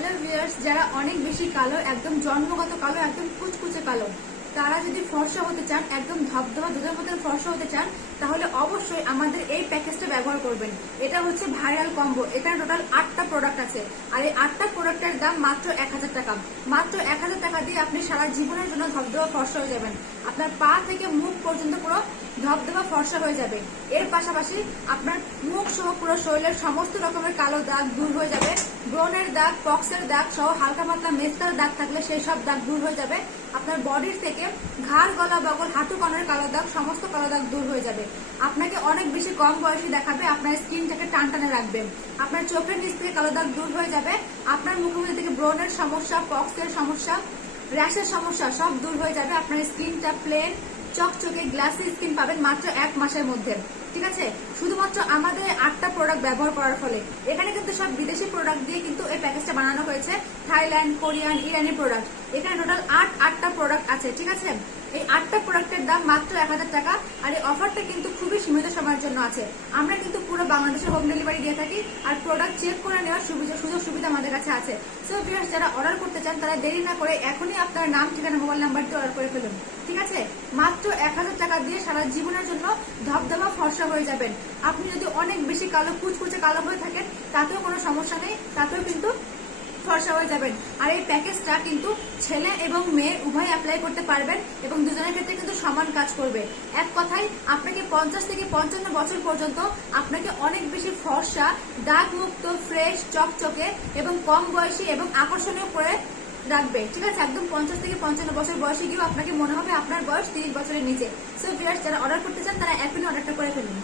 Hello viewers, যারা অনেক বেশি কালো, একদম জন্মগত কালো, একদম কুচকুচে কালো, তারা যদি ফর্সা হতে চান, একদম ধবধবা দুধের মতন ফর্সা হতে চান, তাহলে অবশ্যই আমাদের এই প্যাকেজটা ব্যবহার করবেন। এটা হচ্ছে ভাইরাল কম্বো। এখানে টোটাল 8টা প্রোডাক্ট আছে, আর এই 8টা প্রোডাক্টের দাম মাত্র 1000 টাকা। মাত্র 1000 টাকা দিয়ে আপনি সারা জীবনের জন্য ধবধবা ফর্সা হয়ে যাবেন। আপনার পা থেকে মুখ পর্যন্ত পুরো ধবধবা ফর্সা হয়ে যাবে। এর পাশাপাশি আপনার মুখ সহ পুরো শরীরের সমস্ত রকমের কালো দাগ দূর হয়ে যাবে। ব্রণের দাগ, পক্সের দাগ সহ হালকা পাতলা মেস্তার দাগ থাকলে সেই সব দাগ দূর হয়ে যাবে। আপনার বডির থেকে ঘাড়, গলা, বগল, হাঁটু কনের কালো দাগ, সমস্ত কালো দাগ দূর হয়ে যাবে। আপনাকে অনেক বেশি কম বয়সী দেখাবে, আপনার স্কিনটাকে টানটানে রাখবে। আপনার চোখের নিচ থেকে কালো দাগ দূর হয়ে যাবে। আপনার মুখোমুখি থেকে ব্রণের সমস্যা, পক্সের সমস্যা, র্যাশের সমস্যা সব দূর হয়ে যাবে। আপনার স্কিনটা প্লেন চকচকে গ্লাসি স্কিন পাবেন মাত্র 1 মাসের মধ্যে। ঠিক আছে, শুধুমাত্র আমাদের 8টা প্রোডাক্ট ব্যবহার করার ফলে। এখানে কিন্তু সব বিদেশি প্রোডাক্ট দিয়ে কিন্তু এই প্যাকেজটা বানানো হয়েছে, থাইল্যান্ড, কোরিয়ান, ইরানি প্রোডাক্ট। এখানে টোটাল 8টা প্রোডাক্ট আছে। ঠিক আছে, এই 8টা প্রোডাক্টের দাম মাত্র 1000 টাকা। আর এই অফারটা কিন্তু খুবই সীমিত সময়ের জন্য আছে। আমরা কিন্তু পুরো বাংলাদেশে হোম ডেলিভারি দিয়ে থাকি, আর প্রোডাক্ট চেক করে নেওয়ার সুযোগ সুবিধা আমাদের কাছে আছে। সো ভিউয়ার্স, যারা অর্ডার করতে চান তারা দেরি না করে এখনই আপনার নাম, ঠিকানা, মোবাইল নাম্বার দিয়ে অর্ডার করে ফেলুন। ঠিক আছে, মাত্র 1000 টাকা দিয়ে সারা জীবনের জন্য ধবধবা ফর্সা হয়ে যাবেন। আপনি যদি অনেক বেশি কালো, কুচকুচে কালো হয়ে থাকেন, তাতেও কোনো সমস্যা নেই, তাতেও কিন্তু ফর্সা হয়ে যাবেন। আর এই প্যাকেজটা কিন্তু ছেলে এবং মেয়ে উভয় অ্যাপ্লাই করতে পারবেন, এবং দুজনের ক্ষেত্রে কিন্তু সমান কাজ করবে। এক কথায় আপনাকে 50 থেকে 55 বছর পর্যন্ত আপনাকে অনেক বেশি ফর্সা, দাগ মুক্ত, ফ্রেশ, চকচকে এবং কম বয়সী এবং আকর্ষণীয় করে রাখবে। ঠিক আছে, একদম 50 থেকে 55 বছর বয়সে গিয়েও আপনাকে মনে হবে আপনার বয়স 30 বছরের নিচে। সো ভিউয়ার্স, যারা অর্ডার করতে চান তারা এখনই অর্ডারটা করে ফেলুন।